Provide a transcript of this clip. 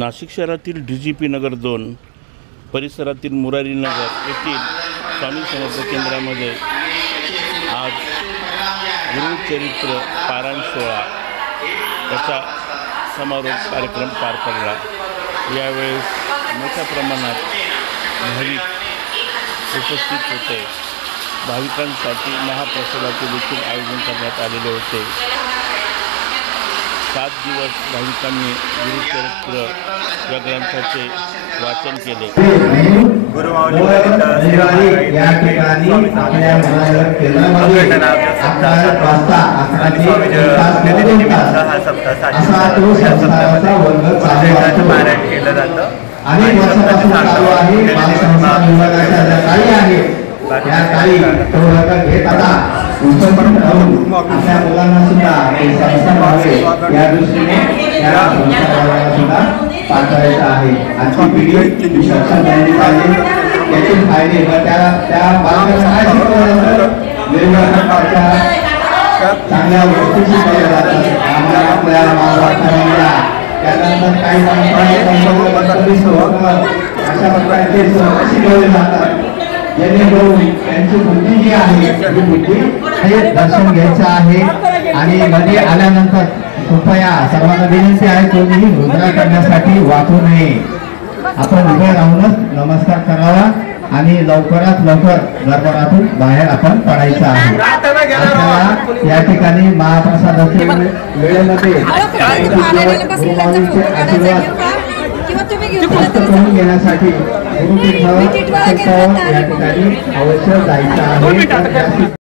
नाशिक शहरातील DGP नगर 2 परिसरातील मुरारी नगर येथील स्वामी समर्थ केंद्रामध्ये आज गुरुचरित्र पारायण सोहळा याचा समारोप कार्यक्रम पार पडला। यावेळेस मोठ्या प्रमाणात भाविक उपस्थित होते। भाविकांसाठी महाप्रसादाचे देखील आयोजन करण्यात आलेले होते। 7 दिवस भाविकांनी गुरुचरित्र या ग्रंथाचे वाचन केले। गुरुमाऊली या ठिकाणी आपल्या पारायण केलं जातं आणि या काळी घेत आता आपल्या मुलांना सुद्धा या दृष्टीने या सुद्धा पाठवायचं आहे। आजची पिढी शिक्षण झाली पाहिजे, याचे फायदे त्या चांगल्या गोष्टी शिकवल्या जातात। आपल्या महाराष्ट्राला त्यानंतर काही अशा प्रकारचे शिकवले जातात, जेणेकरून त्यांची बुद्धी जी आहे ती बुद्धी हे दर्शन घ्यायचं आहे। आणि मध्ये आल्यानंतर कृपया सर्वांना विनंती आहे, कोणीही मुद्रा करण्यासाठी वाचू नये। आपण उभे राहूनच नमस्कार करावा आणि लवकरात लवकर दरबारातून बाहेर आपण पडायचं आहे। आपल्याला या ठिकाणी महाप्रसादाच्या वेळेमध्ये करून घेण्यासाठी गुरुपीठ या ठिकाणी अवश्य जायचं आहे।